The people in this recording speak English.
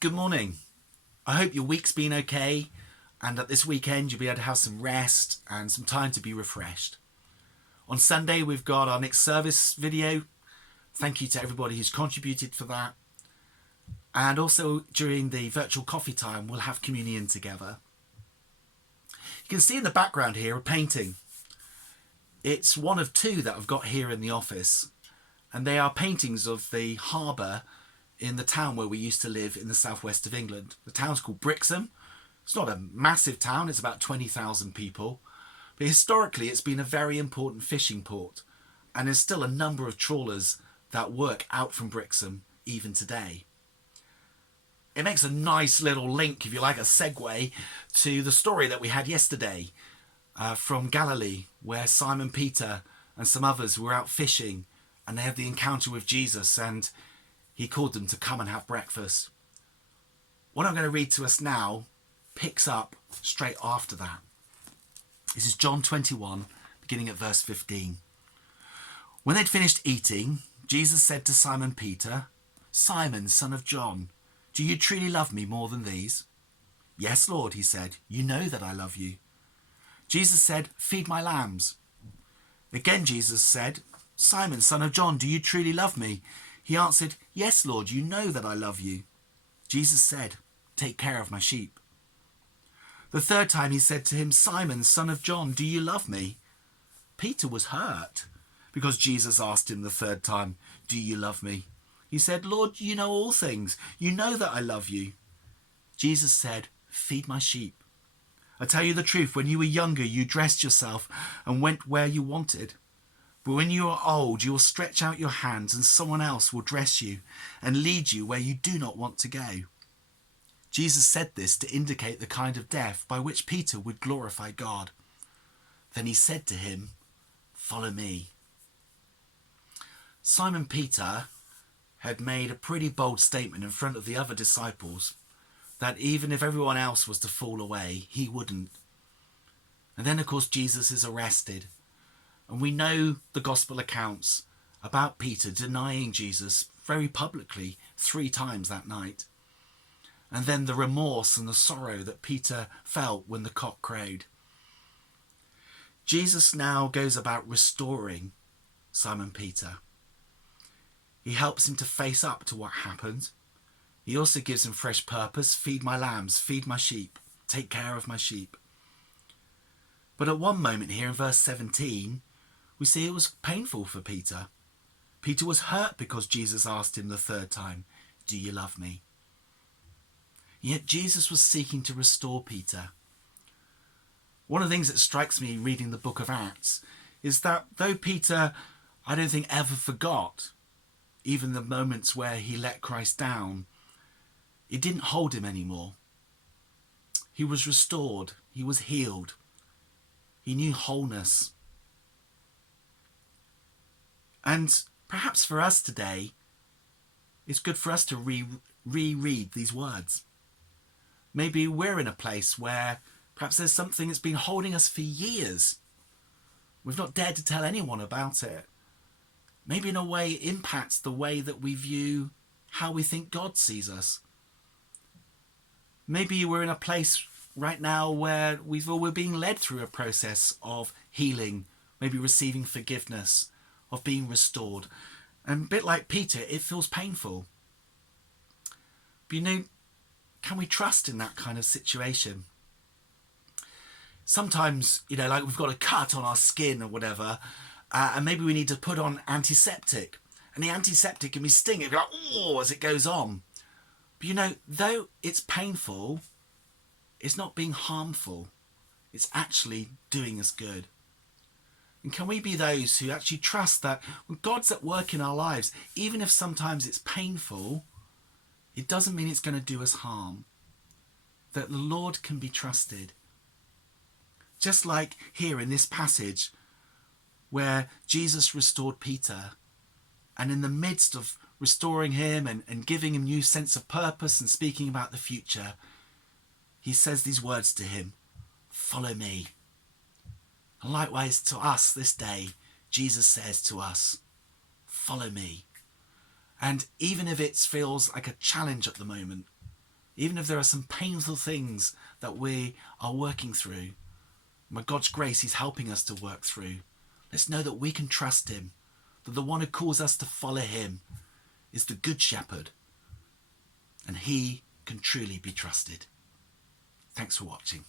Good morning. I hope your week's been okay and that this weekend you'll be able to have some rest and some time to be refreshed. On Sunday, we've got our next service video. Thank you to everybody who's contributed for that. And also during the virtual coffee time, we'll have communion together. You can see in the background here a painting. It's one of two that I've got here in the office, and they are paintings of the harbour in the town where we used to live in the southwest of England. The town's called Brixham. It's not a massive town, it's about 20,000 people, but historically it's been a very important fishing port, and there's still a number of trawlers that work out from Brixham even today. It makes a nice little link, if you like, a segue to the story that we had yesterday from Galilee, where Simon Peter and some others were out fishing and they had the encounter with Jesus and he called them to come and have breakfast. What I'm going to read to us now picks up straight after that. This is John 21, beginning at verse 15. When they'd finished eating, Jesus said to Simon Peter, "Simon, son of John, do you truly love me more than these?" "Yes, Lord," he said, "you know that I love you." Jesus said, "Feed my lambs." Again Jesus said, "Simon, son of John, do you truly love me?" He answered, "Yes, Lord, you know that I love you." Jesus said, "Take care of my sheep." The third time he said to him, "Simon, son of John, do you love me?" Peter was hurt because Jesus asked him the third time, "Do you love me?" He said, "Lord, you know all things. You know that I love you." Jesus said, "Feed my sheep. I tell you the truth, when you were younger, you dressed yourself and went where you wanted. But when you are old, you will stretch out your hands and someone else will dress you and lead you where you do not want to go." Jesus said this to indicate the kind of death by which Peter would glorify God. Then he said to him, "Follow me." Simon Peter had made a pretty bold statement in front of the other disciples that even if everyone else was to fall away, he wouldn't. And then, of course, Jesus is arrested. And we know the gospel accounts about Peter denying Jesus very publicly 3 times that night. And then the remorse and the sorrow that Peter felt when the cock crowed. Jesus now goes about restoring Simon Peter. He helps him to face up to what happened. He also gives him fresh purpose. Feed my lambs, feed my sheep, take care of my sheep. But at one moment here in verse 17, we see it was painful for Peter. Peter was hurt because Jesus asked him the third time, "Do you love me?" Yet Jesus was seeking to restore Peter. One of the things that strikes me reading the book of Acts is that though Peter, I don't think, ever forgot even the moments where he let Christ down, it didn't hold him anymore. He was restored. He was healed. He knew wholeness. And perhaps for us today, it's good for us to reread these words. Maybe we're in a place where perhaps there's something that's been holding us for years. We've not dared to tell anyone about it. Maybe in a way it impacts the way that we view how we think God sees us. Maybe we're in a place right now where we're being led through a process of healing, maybe receiving forgiveness, of being restored. And a bit like Peter, it feels painful. But can we trust in that kind of situation? Sometimes, like we've got a cut on our skin or whatever, and maybe we need to put on antiseptic. And the antiseptic can be stinging, it'll be like, oh, as it goes on. But though it's painful, it's not being harmful. It's actually doing us good. And can we be those who actually trust that when God's at work in our lives, even if sometimes it's painful, it doesn't mean it's going to do us harm. That the Lord can be trusted. Just like here in this passage where Jesus restored Peter, and in the midst of restoring him and giving him a new sense of purpose and speaking about the future, he says these words to him, "Follow me." And likewise to us this day, Jesus says to us, "Follow me." And even if it feels like a challenge at the moment, Even if there are some painful things that we are working through, by God's grace, he's helping us to work through. Let's know that we can trust him, that the one who calls us to follow him is the Good Shepherd, and he can truly be trusted. Thanks for watching.